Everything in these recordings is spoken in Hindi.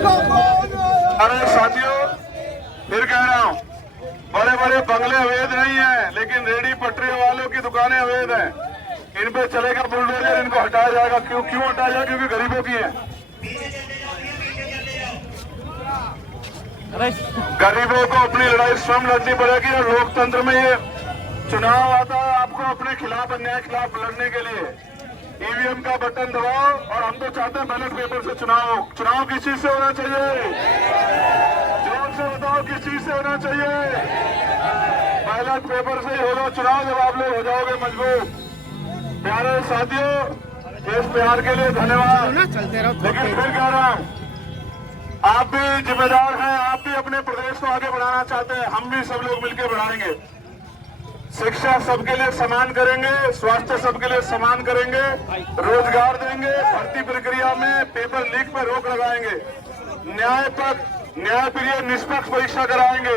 अरे साथियों, फिर कह रहा हूँ, बड़े बड़े बंगले अवैध नहीं है, लेकिन रेडी पटरी वालों की दुकानें अवैध हैं। इन पे चलेगा बुलडोजर, इनको हटाया जाएगा। क्यों हटाया जाएगा? क्योंकि गरीबों की है। गरीबों को अपनी लड़ाई स्वयं लड़नी पड़ेगी। और लोकतंत्र में ये चुनाव आता है आपको अपने खिलाफ, अन्याय खिलाफ लड़ने के लिए। ईवीएम का बटन दबाओ, और हम तो चाहते हैं बैलेट पेपर से चुनाव। चुनाव किस चीज से होना चाहिए? जोर से बताओ, किस चीज से होना चाहिए? बैलेट पेपर से ही होगा चुनाव, जब आप लोग हो जाओगे मजबूत। प्यारे साथियों, इस प्यार के लिए धन्यवाद। लेकिन फिर कह रहा हूँ, आप भी जिम्मेदार हैं, आप भी अपने प्रदेश को आगे बढ़ाना चाहते हैं, हम भी सब लोग मिलकर बढ़ाएंगे। शिक्षा सबके लिए समान करेंगे, स्वास्थ्य सबके लिए समान करेंगे, रोजगार देंगे, भर्ती प्रक्रिया में पेपर लीक पर रोक लगाएंगे, न्यायप्रिय निष्पक्ष परीक्षा कराएंगे,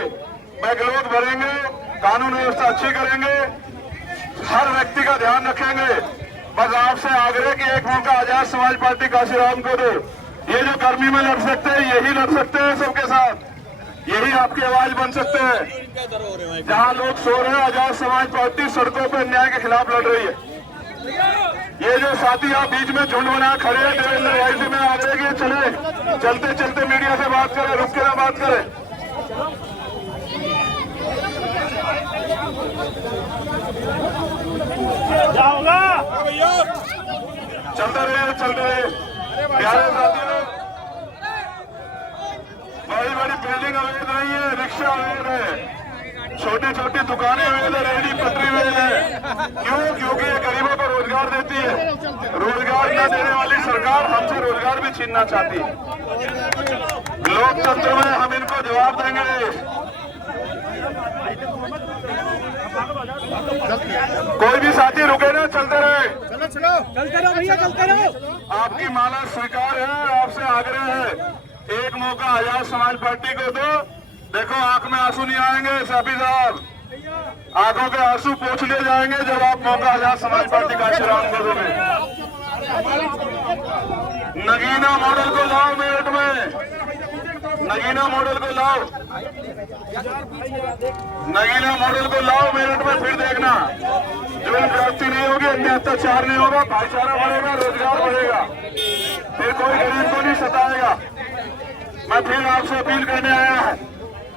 बैकलॉग भरेंगे, कानून व्यवस्था अच्छी करेंगे, हर व्यक्ति का ध्यान रखेंगे। बस आपसे आग्रह कि एक मौका आजाद समाज पार्टी काशीराम को दो। ये जो गर्मी में लड़ सकते हैं, यही लड़ सकते हैं सबके साथ, यही आपकी आवाज बन सकते हैं। जहां लोग सो रहे हैं, आजाद समाज पार्टी सड़कों पर अन्याय के खिलाफ लड़ रही है। ये जो साथी आप बीच में झुंड बना खड़े हैं, देवेंद्र भाई से मैं आग्रह किए चले, चलते चलते मीडिया से बात करें, रुक के ना बात करें। चलते रहे प्यारे साथियों। बड़ी बड़ी बिल्डिंग अवैध नहीं है, रिक्शा अवैध है, छोटी छोटी दुकानें अवैध है, रेडी पटरी अवैध है। क्यों? क्योंकि ये गरीबों को रोजगार देती है। रोजगार न देने वाली सरकार हमसे रोजगार भी छीनना चाहती है। लोकतंत्र में हम इनको जवाब देंगे। कोई भी साथी रुके ना, चलते रहे, चलते रहो भैया, चलते रहो। आपकी माला स्वीकार है, आपसे आग्रह है, एक मौका आजाद समाज पार्टी को दो। देखो आंख में आंसू नहीं आएंगे साफी साहब, आंखों के आंसू पोंछ लिए जाएंगे जब आप मौका आजाद समाज पार्टी काशीराम को दोगे। नगीना मॉडल को लाओ मेरठ में, नगीना मॉडल को लाओ, नगीना मॉडल को लाओ मेरठ में। फिर देखना जो क्रांति नहीं होगी, अन्य अत्याचार नहीं होगा, भाईचारा बढ़ेगा, रोजगार बढ़ेगा, फिर कोई गरीब को नहीं सताएगा। मैं फिर आपसे अपील करने आया हूं,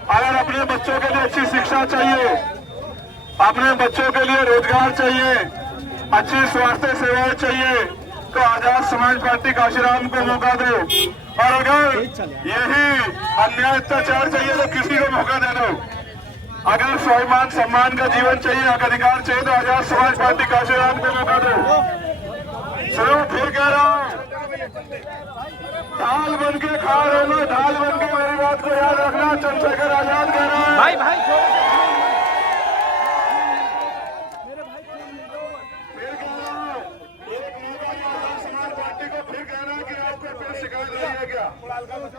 अगर अपने बच्चों के लिए अच्छी शिक्षा चाहिए, अपने बच्चों के लिए रोजगार चाहिए, अच्छी स्वास्थ्य सेवाएं चाहिए, तो आजाद समाज पार्टी काशीराम को मौका दो। और अगर यही अन्याय अत्याचार चाहिए तो किसी को मौका दे दो। अगर स्वाभिमान सम्मान का जीवन चाहिए, हक अधिकार चाहिए, तो आजाद समाज पार्टी काशीराम को मौका दो। सुनो, फिर कह रहा हूं, ढाल बन के खा रहे हो, ढाल बन के, मेरी बात को याद रखना। चंद्रशेखर आजाद कह रहा है, भाई भाई फिर कह रहा हूं, एक मौका आजाद समाज पार्टी को फिर कहना कि आपको कोई शिकायत नहीं है क्या?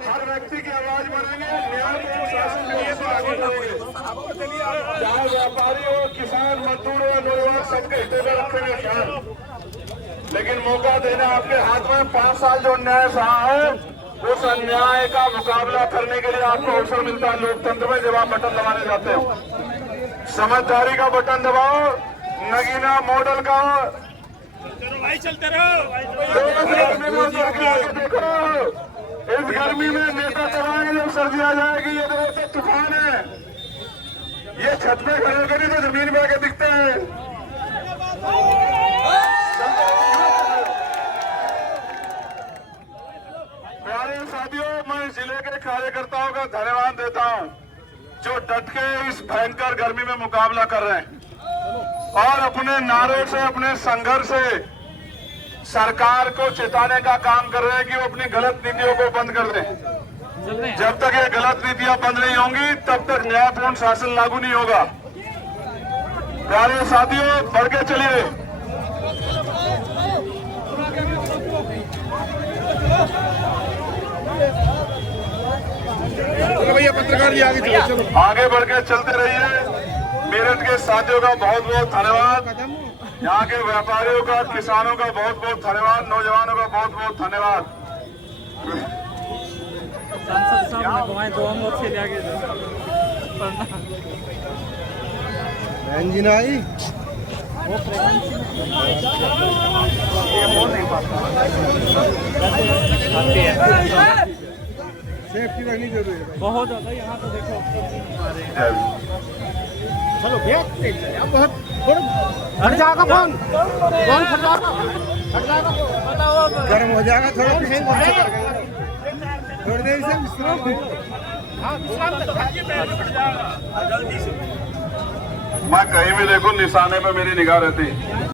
हर व्यक्ति की आवाज बनेंगे, न्याय को शासन व्यवस्था आगे बढ़ेंगे। चाहे व्यापारी हो, किसान, मजदूर हो, नौजवान, सबके हितों में रखेंगे ख्याल। लेकिन मौका देना आपके हाथ में। 5 साल जो अन्याय सहा है, उस अन्याय का मुकाबला करने के लिए आपको अवसर मिलता है लोकतंत्र में, जब आप बटन दबाने जाते हो। समझदारी का बटन दबाओ, नगीना मॉडल का। भाई चलते रहो। देखो, इस गर्मी में नेता दबाएंगे जब सर्दी आ जाएगी। ये तो तूफान है, ये छत पे खड़े होकर नहीं तो जमीन पे आके दिखते हैं। प्यारे साथियों, मैं जिले के कार्यकर्ताओं का धन्यवाद देता हूं जो डट के इस भयंकर गर्मी में मुकाबला कर रहे हैं और अपने नारों से, अपने संघर्ष से सरकार को चेताने का काम कर रहे हैं कि वो अपनी गलत नीतियों को बंद कर दें। जब तक ये गलत नीतियां बंद नहीं होंगी, तब तक न्यायपूर्ण शासन लागू नहीं होगा। प्यारे साथियों, बढ़ के चलिए। भैया पत्रकार जी आगे चलो, चलो आगे बढ़ के चलते रहिए। मेरठ के साथियों का बहुत बहुत धन्यवाद, यहाँ के व्यापारियों का, किसानों का बहुत बहुत धन्यवाद, नौजवानों का बहुत बहुत धन्यवाद। सांसद साहब लगवाएं तो हम लोग से ले आगे इंजन आई वो प्रेगनेंसी ये बोल नहीं पाता आती है सेफ्टी रखनी जरूरी है बहुत ज़्यादा यहाँ तो देखो चलो भैया अब बहुत हट जाएगा फोन हट जाएगा गर्म हो जाएगा थोड़ा थोड़ी देर से विश्राम मैं कहीं भी देखूं निशाने पे मेरी निगाह रहती है।